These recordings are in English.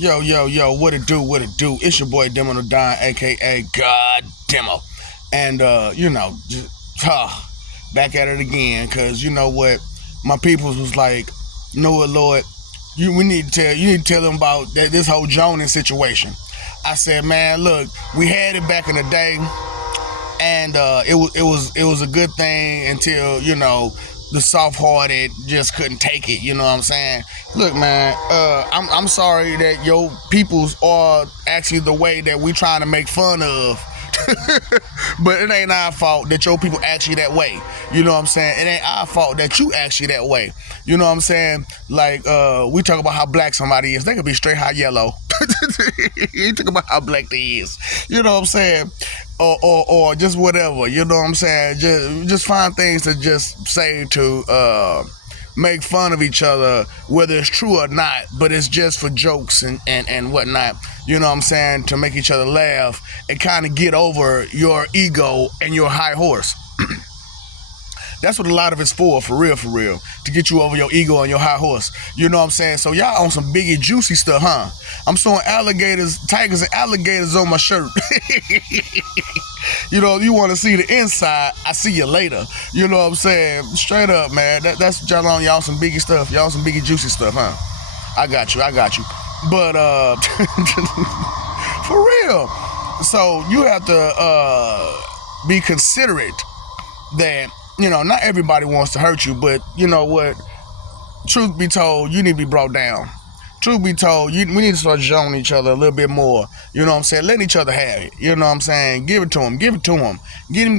Yo, yo, yo, what it do, what it do? It's your boy Demo the Don, aka God Demo. And just back at it again, cause you know what? My peoples was like, you know what, Lord, we need to tell you need to tell them about this whole Jonan situation. I said, man, look, we had it back in the day, and it was a good thing until the soft-hearted just couldn't take it. You know what I'm saying? Look, man, I'm sorry that your peoples are actually the way that we trying to make fun of. But it ain't our fault that your people actually that way. You know what I'm saying? It ain't our fault that you actually that way. You know what I'm saying? Like, we talk about how black somebody is. They could be straight hot yellow. You talk about how black they is. You know what I'm saying? Or just whatever. You know what I'm saying? Just find things to just say to make fun of each other, whether it's true or not, but it's just for jokes and whatnot. You know what I'm saying? To make each other laugh and kind of get over your ego and your high horse. That's what a lot of it's for real, to get you over your ego and your high horse. You know what I'm saying? So y'all on some biggie juicy stuff, huh? I'm showing alligators, tigers and alligators on my shirt. You want to see the inside, I see you later. You know what I'm saying? Straight up, man. That's what y'all on. Y'all some biggie stuff. Y'all some biggie juicy stuff, huh? I got you. But, for real. So you have to be considerate that, not everybody wants to hurt you, but you know what? Truth be told, you need to be brought down. Truth be told, we need to start showing each other a little bit more. You know what I'm saying? Letting each other have it. You know what I'm saying? Give it to him. Get him,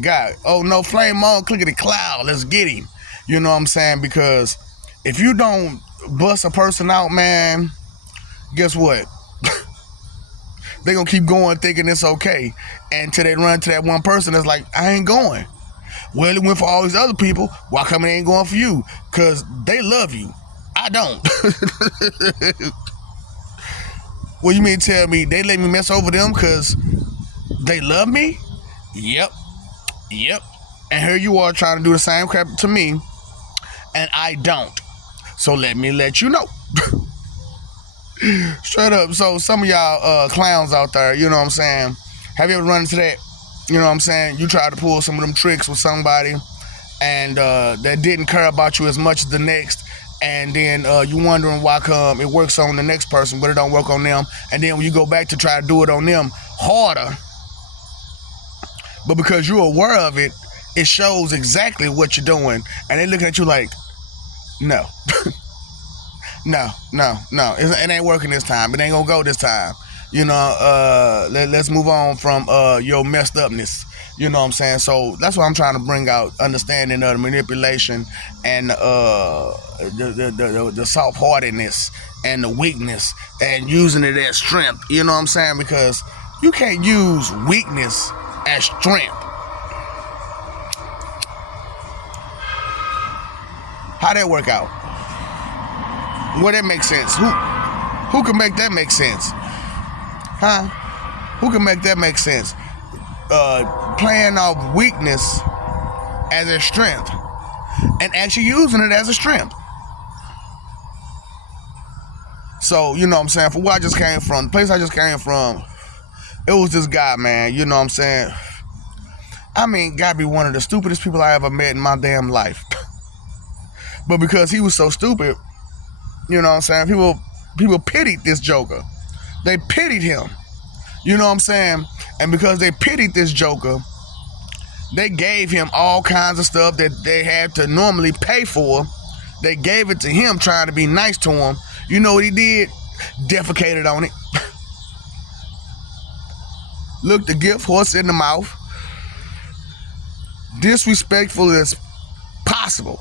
got. Oh, no, flame on, click at the cloud. Let's get him. You know what I'm saying? Because if you don't bust a person out, man, guess what? They gonna keep going thinking it's okay. And until they run to that one person that's like, I ain't going. Well, it went for all these other people. Why come it ain't going for you? Because they love you. I don't. Well, you mean to tell me they let me mess over them because they love me? Yep. And here you are trying to do the same crap to me, and I don't. So let me let you know. Straight up. So some of y'all clowns out there, you know what I'm saying? Have you ever run into that? You know what I'm saying? You tried to pull some of them tricks with somebody, and that didn't care about you as much as the next, and then you wondering why come it works on the next person, but it don't work on them, and then when you go back to try to do it on them harder, but because you're aware of it, it shows exactly what you're doing, and they looking at you like, no. No, it ain't working this time. It ain't gonna go this time. Let's move on from your messed upness. You know what I'm saying? So that's what I'm trying to bring out, understanding of the manipulation and the soft-heartedness and the weakness and using it as strength. You know what I'm saying? Because you can't use weakness as strength. How that work out? Well, that makes sense. Who can make that make sense? Huh? Who can make that make sense? Playing off weakness as a strength and actually using it as a strength. So, you know what I'm saying? For where I just came from, the place I just came from, it was this guy, man. You know what I'm saying? I mean, gotta be one of the stupidest people I ever met in my damn life. But because he was so stupid, you know what I'm saying? People pitied this joker. They pitied him. You know what I'm saying? And because they pitied this joker, they gave him all kinds of stuff that they had to normally pay for. They gave it to him trying to be nice to him. You know what he did? Defecated on it. Looked the gift horse in the mouth. Disrespectful as possible.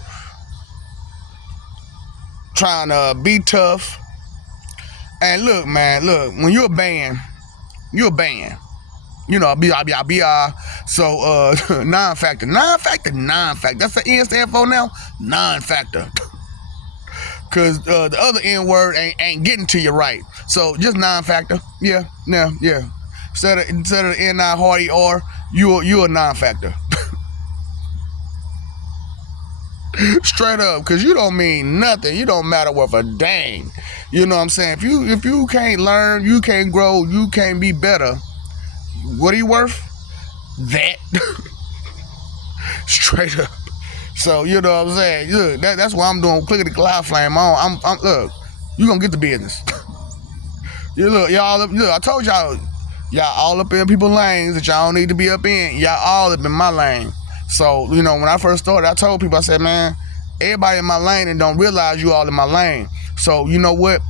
Trying to be tough. And look, man, when you're a band, you're a band. You know, B-I-B-I-B-I. So, non-factor. That's the N stand for now? Non-factor. Because the other N word ain't getting to you right. So, just non-factor. Yeah. Instead of the N-I hardy R, you're a non-factor. Straight up, because you don't mean nothing. You don't matter worth a dang. You know what I'm saying? If you can't learn, you can't grow, you can't be better, what are you worth? That. Straight up. So you know what I'm saying? Look, that's why I'm doing Clickety Cloud Flame on. I'm look, you gonna get the business. You look, y'all look, I told y'all all up in people's lanes that y'all don't need to be up in. Y'all all up in my lane. So, you know, when I first started, I told people, I said, man, everybody in my lane and don't realize you all in my lane. So, you know what?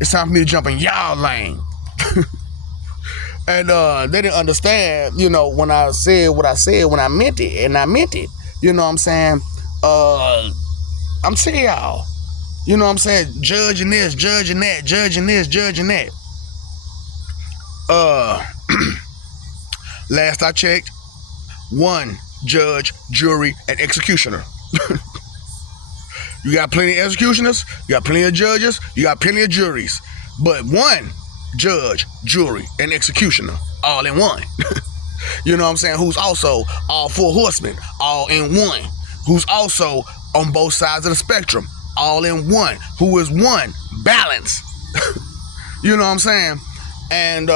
It's time for me to jump in y'all lane. And they didn't understand, you know, when I said what I said, when I meant it, and I meant it. You know what I'm saying? I'm sick of y'all. You know what I'm saying? Judging this, judging that, judging this, judging that. Last I checked, one judge, jury, and executioner. You got plenty of executioners, you got plenty of judges, you got plenty of juries. But one judge, jury, and executioner, all in one. You know what I'm saying? Who's also all four horsemen, all in one. Who's also on both sides of the spectrum, all in one. Who is one, balance. You know what I'm saying? And,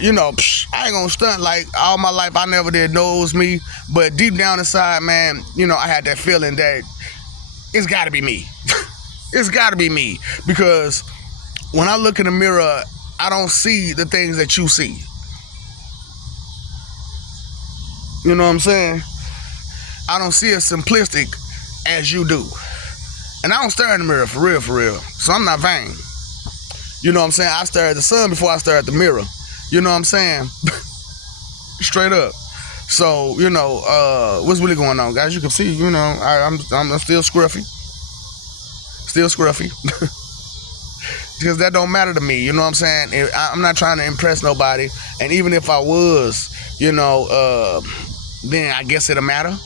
you know, I ain't gonna stunt like all my life I never did knows me. But deep down inside, man, you know, I had that feeling that it's gotta be me. It's gotta be me. Because when I look in the mirror, I don't see the things that you see. You know what I'm saying? I don't see as simplistic as you do. And I don't stare in the mirror, for real, for real. So I'm not vain. You know what I'm saying? I stare at the sun before I stare at the mirror. You know what I'm saying? Straight up. So, you know, what's really going on, guys? You can see, you know, I'm still scruffy. Still scruffy. Because that don't matter to me. You know what I'm saying? I'm not trying to impress nobody. And even if I was, you know, then I guess it'll matter.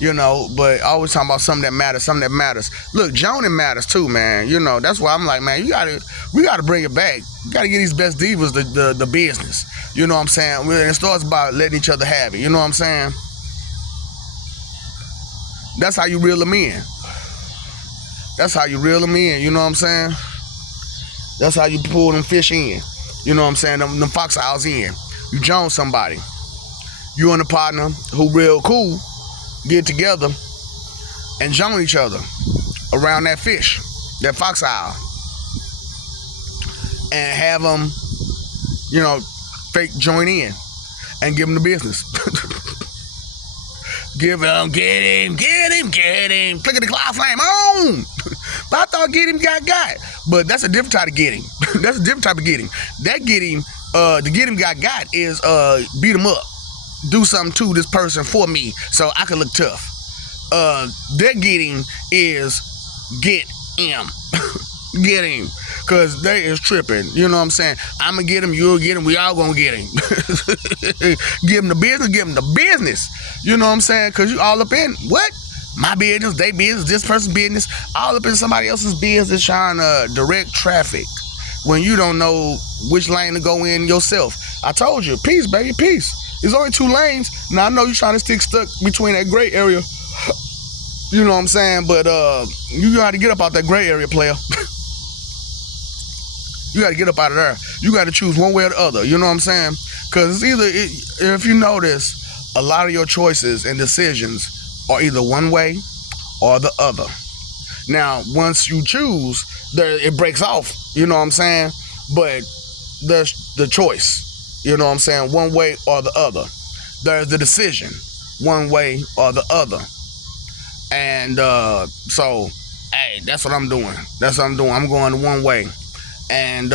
You know, but always talking about something that matters, something that matters. Look, Joni matters too, man. You know, that's why I'm like, man, we gotta bring it back. We gotta get these best divas the business. You know what I'm saying? It starts by letting each other have it. You know what I'm saying? That's how you reel them in. That's how you reel them in. You know what I'm saying? That's how you pull them fish in. You know what I'm saying? Them fox owls in. You Jones somebody. You and a partner who real cool. Get together and join each other around that fish, that fox eye, and have them, you know, fake join in and give them the business. Give him, get him, Clickety Cloud Flame on. But I thought get him got. But that's a different type of get him. That's a different type of get him. That get him, the get him got is beat him up. Do something to this person for me so I can look tough. That getting is get him. Get him. Because they is tripping. You know what I'm saying? I'm going to get him, you'll get him, we all going to get him. Give him the business, give him the business. You know what I'm saying? Because you all up in, what? My business, they business, this person's business, all up in somebody else's business trying to direct traffic when you don't know which lane to go in yourself. I told you, peace, baby, peace. There's only 2 lanes. Now, I know you're trying to stick stuck between that gray area. You know what I'm saying? But you got to get up out that gray area, player. You got to get up out of there. You got to choose one way or the other. You know what I'm saying? Because if you notice, a lot of your choices and decisions are either one way or the other. Now, once you choose, it breaks off. You know what I'm saying? But there's the choice. You know what I'm saying? One way or the other. There's the decision. One way or the other. And so, hey, that's what I'm doing. That's what I'm doing. I'm going one way. And,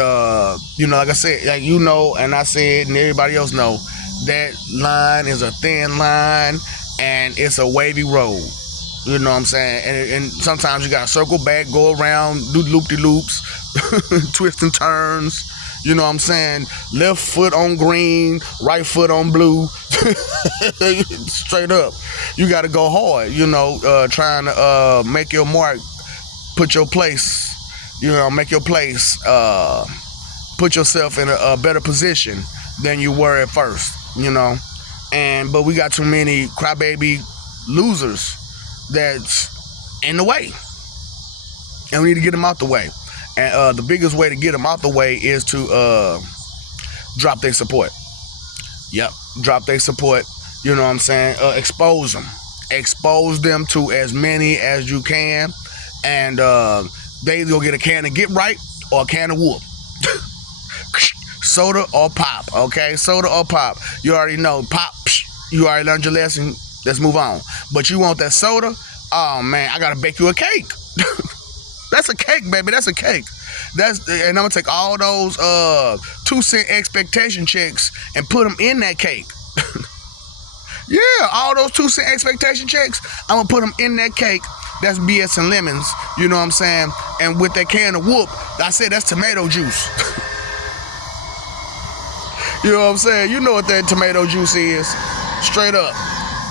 you know, like I said, like you know, and I said, and everybody else know, that line is a thin line and it's a wavy road. You know what I'm saying? And sometimes you got to circle back, go around, do loop-de-loops, twists and turns. You know what I'm saying? Left foot on green, right foot on blue. Straight up. You got to go hard, you know, trying to make your mark, put your place, you know, make your place, put yourself in a better position than you were at first, you know. But we got too many crybaby losers that's in the way. And we need to get them out the way. And the biggest way to get them out the way is to drop their support. Yep, drop their support. You know what I'm saying? Expose them. Expose them to as many as you can. And they either go get a can of Get Right or a can of whoop. Soda or pop, okay? Soda or pop. You already know. Pop, you already learned your lesson. Let's move on. But you want that soda? Oh, man, I got to bake you a cake. That's a cake, baby. That's a cake. And I'm going to take all those 2-cent expectation checks and put them in that cake. Yeah, all those 2-cent expectation checks, I'm going to put them in that cake. That's BS and lemons, you know what I'm saying? And with that can of whoop, I said that's tomato juice. You know what I'm saying? You know what that tomato juice is. Straight up.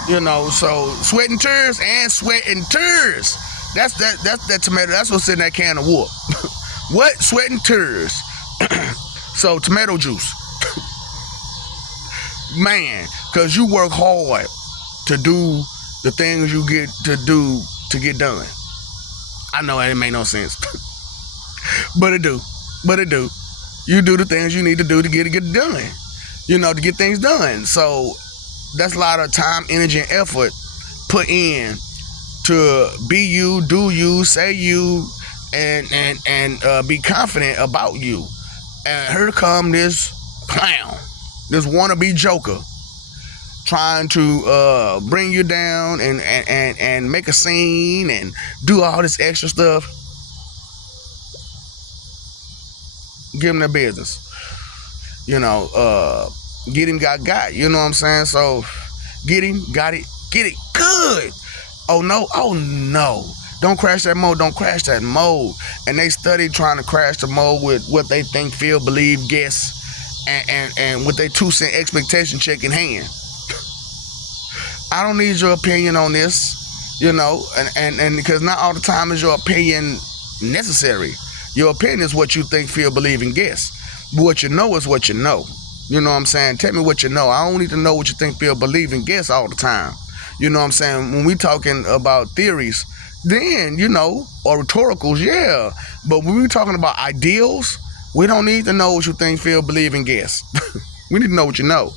You know, so sweat and tears and sweat and tears. That's that tomato. That's what's in that can of whoop. What? Sweat and tears. So tomato juice. Man, because you work hard to do the things you get to do to get done. I know it make no sense. But it do. You do the things you need to do to get it done. You know, to get things done. So that's a lot of time, energy, and effort put in to be you, do you, say you, and be confident about you. And here come this clown, this wannabe joker, trying to bring you down and make a scene and do all this extra stuff. Give him their business. You know, get him, got. You know what I'm saying? So, get him, got it, get it good. Oh no. Don't crash that mode. And they study trying to crash the mode with what they think, feel, believe, guess, and with their 2-cent expectation check in hand. I don't need your opinion on this, you know, and because not all the time is your opinion necessary. Your opinion is what you think, feel, believe, and guess. But what you know is what you know. You know what I'm saying? Tell me what you know. I don't need to know what you think, feel, believe, and guess all the time. You know what I'm saying? When we talking about theories, then, you know, or rhetoricals, yeah. But when we talking about ideals, we don't need to know what you think, feel, believe, and guess. We need to know what you know.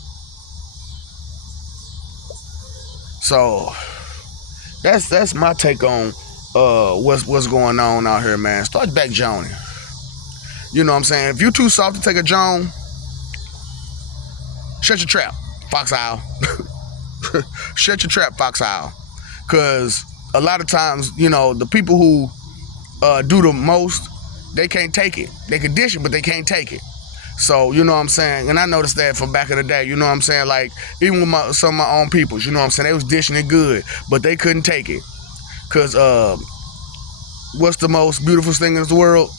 So that's my take on what's going on out here, man. Start back joning. You know what I'm saying? If you too soft to take a Joan, shut your trap, Fox Owl. Shut your trap, Fox Owl. Because a lot of times, you know, the people who do the most, they can't take it. They can dish it, but they can't take it. So, you know what I'm saying? And I noticed that from back in the day, you know what I'm saying? Like, even with some of my own peoples, you know what I'm saying? They was dishing it good, but they couldn't take it. Because what's the most beautiful thing in this world?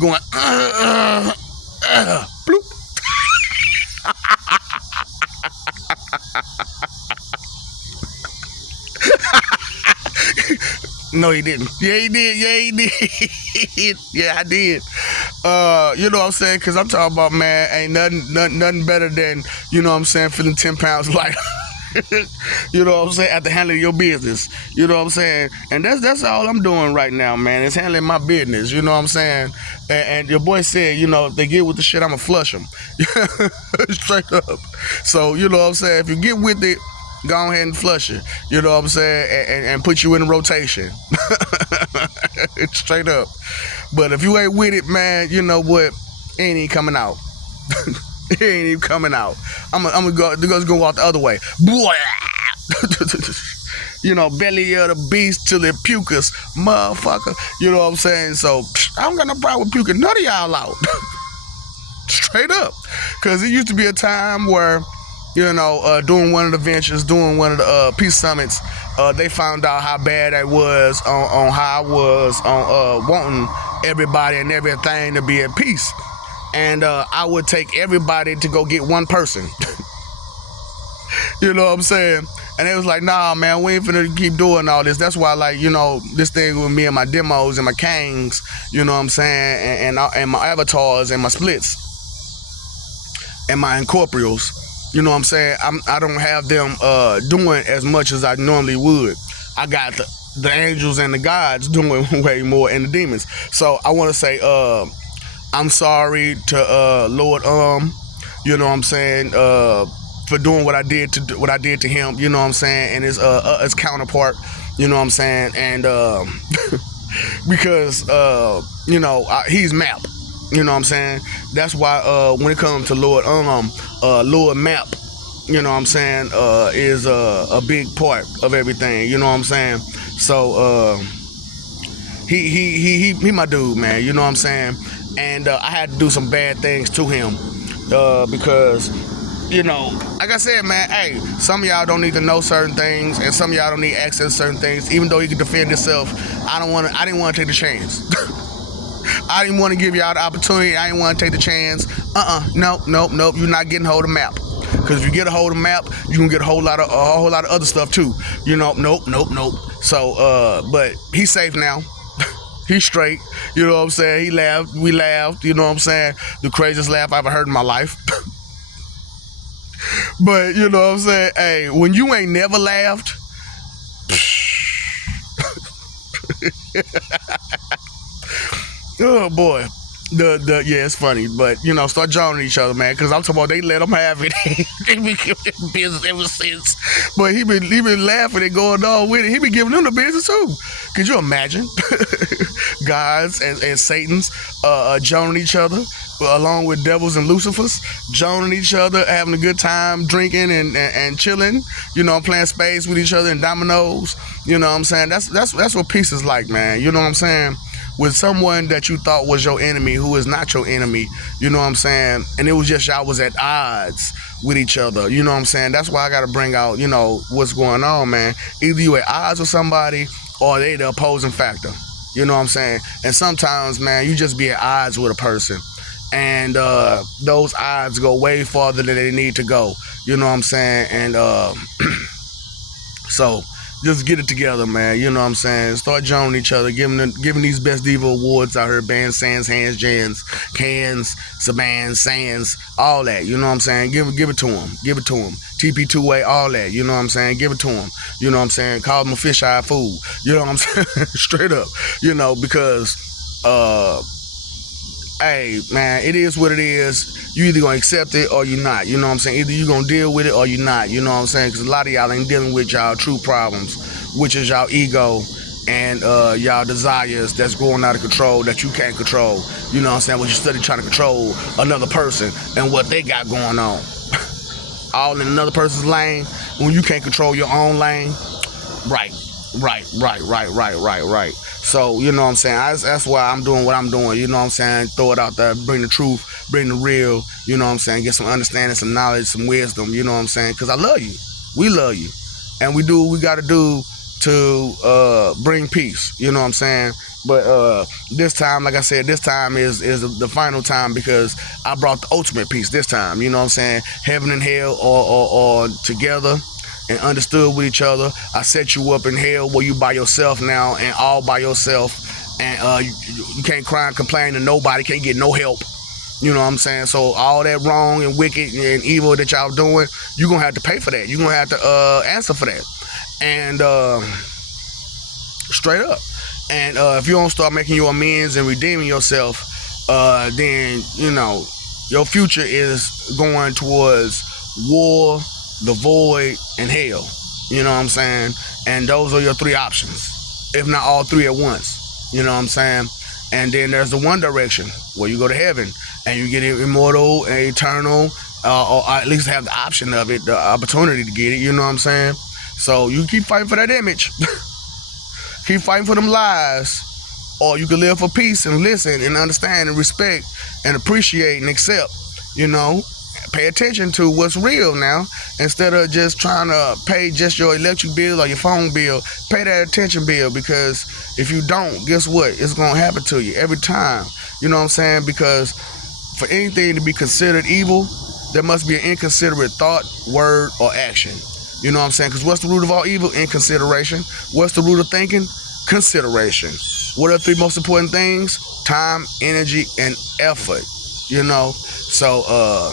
Going, bloop. No, he didn't. Yeah, he did. Yeah, I did. You know what I'm saying? Because I'm talking about, man, ain't nothing better than, you know what I'm saying, feeling 10 pounds lighter. You know what I'm saying? After handling your business. You know what I'm saying? And that's all I'm doing right now, man. It's handling my business. You know what I'm saying? And your boy said, you know, if they get with the shit, I'm going to flush them. Straight up. So, you know what I'm saying? If you get with it, go ahead and flush it. You know what I'm saying? And put you in rotation. Straight up. But if you ain't with it, man, you know what? It ain't even coming out. It ain't even coming out. I'm gonna go walk the other way. You know, belly of the beast till it pukas, motherfucker. You know what I'm saying? So I don't got no problem with puking none of y'all out. Straight up. Cause it used to be a time where, you know, doing one of the ventures, doing one of the peace summits, they found out how bad I was on how I was on wanting everybody and everything to be at peace. And I would take everybody to go get one person. You know what I'm saying? And it was like, nah, man, we ain't finna keep doing all this. That's why, like, you know, this thing with me and my demos and my kangs, you know what I'm saying, and my avatars and my splits and my incorporeals, you know what I'm saying, I don't have them doing as much as I normally would. I got the angels and the gods doing way more, and the demons. So I want to say, I'm sorry to Lord you know what I'm saying, for doing what I did to him, you know what I'm saying, and his counterpart, you know what I'm saying, and because he's Map, you know what I'm saying. That's why when it comes to Lord Map, you know what I'm saying, is a big part of everything, you know what I'm saying. So he my dude, man, you know what I'm saying. And I had to do some bad things to him because like I said, man, hey, some of y'all don't need to know certain things, and some of y'all don't need access to certain things. Even though he can defend himself, I didn't want to take the chance. I didn't want to give y'all the opportunity. I didn't want to take the chance. Nope. You're not getting hold of Map. Because if you get a hold of Map, you can get a whole lot of other stuff too. Nope. So, but he's safe now. He's straight. You know what I'm saying? He laughed. We laughed. You know what I'm saying? The craziest laugh I ever heard in my life. But you know what I'm saying? Hey, when you ain't never laughed, oh boy. Yeah, it's funny, but start joining each other, man. Because I'm talking about they let them have it. They been giving business ever since. But he been laughing and going on with it. He been giving them the business too. Could you imagine? Gods and Satans joining each other, along with devils and Lucifers, joining each other, having a good time, drinking and chilling. Playing spades with each other and dominoes. You know what I'm saying? That's what peace is like, man. You know what I'm saying? With someone that you thought was your enemy who is not your enemy, you know what I'm saying? And it was just y'all was at odds with each other, you know what I'm saying? That's why I gotta bring out, what's going on, man. Either you at odds with somebody or they the opposing factor, you know what I'm saying? And sometimes, man, you just be at odds with a person, and those odds go way farther than they need to go, you know what I'm saying? And so just get it together, man. You know what I'm saying? Start joining each other, giving these Best Diva awards out here, bands, Sans, Hands, Jans, Cans, Sabans, Sans, all that. You know what I'm saying? Give it to them. Give it to them. TP2A, all that. You know what I'm saying? Give it to them. You know what I'm saying? Call them a fish-eye fool. You know what I'm saying? Straight up. Because hey, man, it is what it is. You either gonna accept it or you're not. You know what I'm saying? Either you gonna deal with it or you're not. You know what I'm saying? Because a lot of y'all ain't dealing with y'all true problems, which is y'all ego and y'all desires that's going out of control that you can't control. You know what I'm saying? When you study trying to control another person and what they got going on. All in another person's lane when you can't control your own lane. Right. So, you know what I'm saying? That's why I'm doing what I'm doing. You know what I'm saying? Throw it out there, bring the truth, bring the real, you know what I'm saying? Get some understanding, some knowledge, some wisdom, you know what I'm saying? Because I love you. We love you. And we do what we got to do to bring peace, you know what I'm saying? But this time, like I said, this time is the final time because I brought the ultimate peace this time, you know what I'm saying? Heaven and hell are together and understood with each other. I set you up in hell where you by yourself now and all by yourself, and you can't cry and complain to nobody, can't get no help. You know what I'm saying? So all that wrong and wicked and evil that y'all doing, you're going to have to pay for that. You're going to have to answer for that. And straight up. And if you don't start making your amends and redeeming yourself, then, your future is going towards war, the void, and hell. You know what I'm saying? And those are your three options, if not all three at once. You know what I'm saying? And then there's the one direction where you go to heaven and you get immortal and eternal, or at least have the option of it, the opportunity to get it. You know what I'm saying? So you keep fighting for that image. Keep fighting for them lies, or you can live for peace and listen and understand and respect and appreciate and accept. Pay attention to what's real now, instead of just trying to pay just your electric bill or your phone bill. Pay that attention bill, because if you don't, guess what? It's going to happen to you every time. You know what I'm saying? Because for anything to be considered evil, there must be an inconsiderate thought, word, or action. You know what I'm saying? Because what's the root of all evil? Inconsideration. What's the root of thinking? Consideration. What are the three most important things? Time, energy, and effort. So,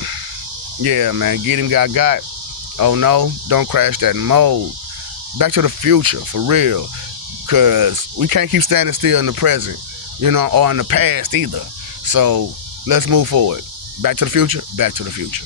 yeah, man, get him, got. Oh, no, don't crash that mode. Back to the future, for real. Because we can't keep standing still in the present, or in the past either. So, Let's move forward. Back to the future. Back to the future.